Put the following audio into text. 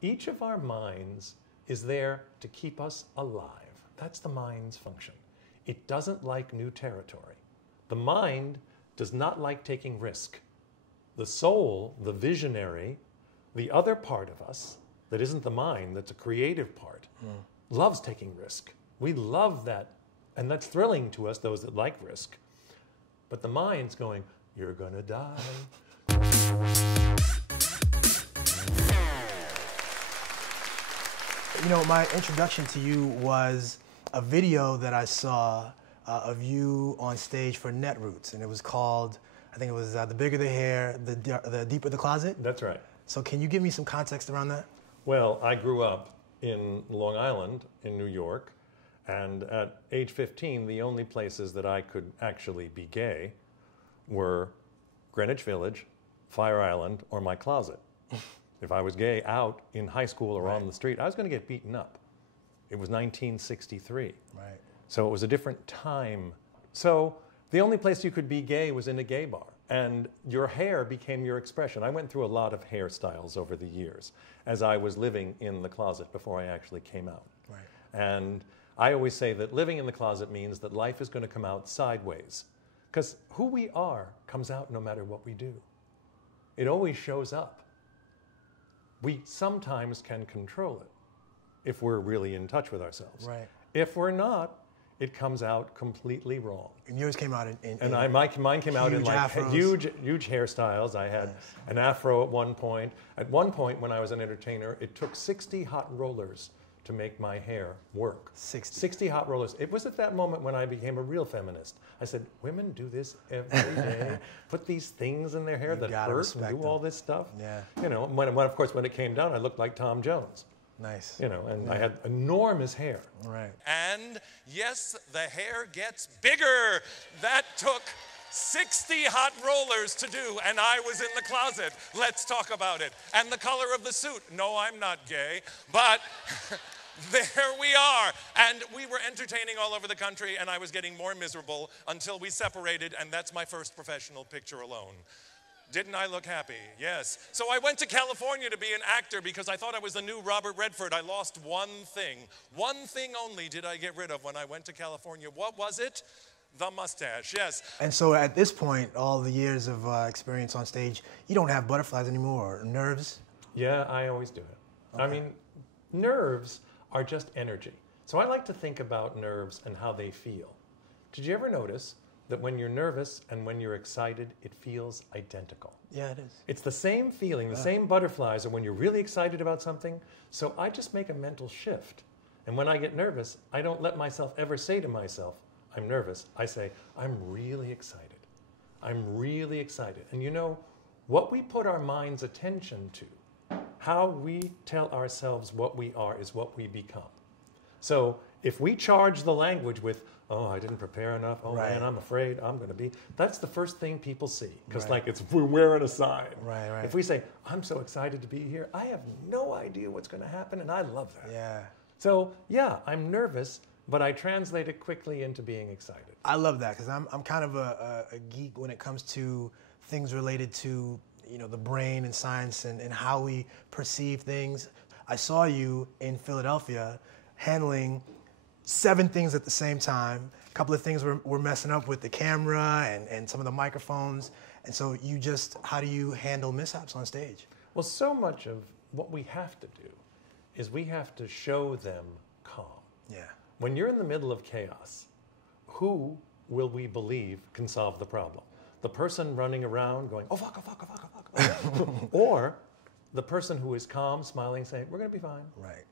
Each of our minds is there to keep us alive. That's the mind's function. It doesn't like new territory. The mind does not like taking risk. The soul, the visionary, the other part of us that isn't the mind, that's a creative part, loves taking risk. We love that, and that's thrilling to us, those that like risk. But the mind's going, you're gonna die. You know, my introduction to you was a video that I saw of you on stage for Netroots, and it was called, I think it was The Bigger the Hair, the Deeper the Closet. That's right. So can you give me some context around that? Well, I grew up in Long Island in New York, and at age 15, the only places that I could actually be gay were Greenwich Village, Fire Island, or my closet. If I was gay out in high school or on the street, I was going to get beaten up. It was 1963. Right. So it was a different time. So the only place you could be gay was in a gay bar. And your hair became your expression. I went through a lot of hairstyles over the years as I was living in the closet before I actually came out. Right. And I always say that living in the closet means that life is going to come out sideways. Because who we are comes out no matter what we do. It always shows up. We sometimes can control it if we're really in touch with ourselves. Right. If we're not, it comes out completely wrong. And yours came out mine came out in like afros. huge hairstyles. I had an afro at one point. At one point, when I was an entertainer, it took 60 hot rollers to make my hair work. 60 hot rollers. It was at that moment when I became a real feminist. I said, women do this every day. Put these things in their hair that hurt and do all this stuff. Yeah. You know, of course, when it came down, I looked like Tom Jones. Nice. You know, and I had enormous hair. Right. And yes, the hair gets bigger. That took 60 hot rollers to do, and I was in the closet. Let's talk about it. And the color of the suit. No, I'm not gay, but there we are. And we were entertaining all over the country, and I was getting more miserable until we separated, and that's my first professional picture alone. Didn't I look happy? Yes. So I went to California to be an actor because I thought I was the new Robert Redford. I lost one thing. One thing only did I get rid of when I went to California. What was it? The mustache, yes. And so at this point, all the years of experience on stage, you don't have butterflies anymore or nerves? Yeah, I always do it. Okay. I mean, nerves are just energy. So I like to think about nerves and how they feel. Did you ever notice that when you're nervous and when you're excited, it feels identical? Yeah, it is. It's the same feeling, the same butterflies are when you're really excited about something. So I just make a mental shift. And when I get nervous, I don't let myself ever say to myself, I'm nervous. I say, I'm really excited. I'm really excited. And you know, what we put our mind's attention to, how we tell ourselves what we are is what we become. So if we charge the language with, oh, I didn't prepare enough, oh man, I'm afraid I'm going to be, that's the first thing people see. Because like we're wearing a sign. Right. If we say, I'm so excited to be here, I have no idea what's going to happen, and I love that. Yeah. So yeah, I'm nervous, but I translate it quickly into being excited. I love that because I'm kind of a geek when it comes to things related to, you know, the brain and science and how we perceive things. I saw you in Philadelphia handling 7 things at the same time. A couple of things were messing up with the camera and some of the microphones. And so how do you handle mishaps on stage? Well, so much of what we have to do is we have to show them calm. Yeah. When you're in the middle of chaos, who will we believe can solve the problem? The person running around going, oh, fuck, oh, fuck. Or the person who is calm, smiling, saying, we're going to be fine. Right.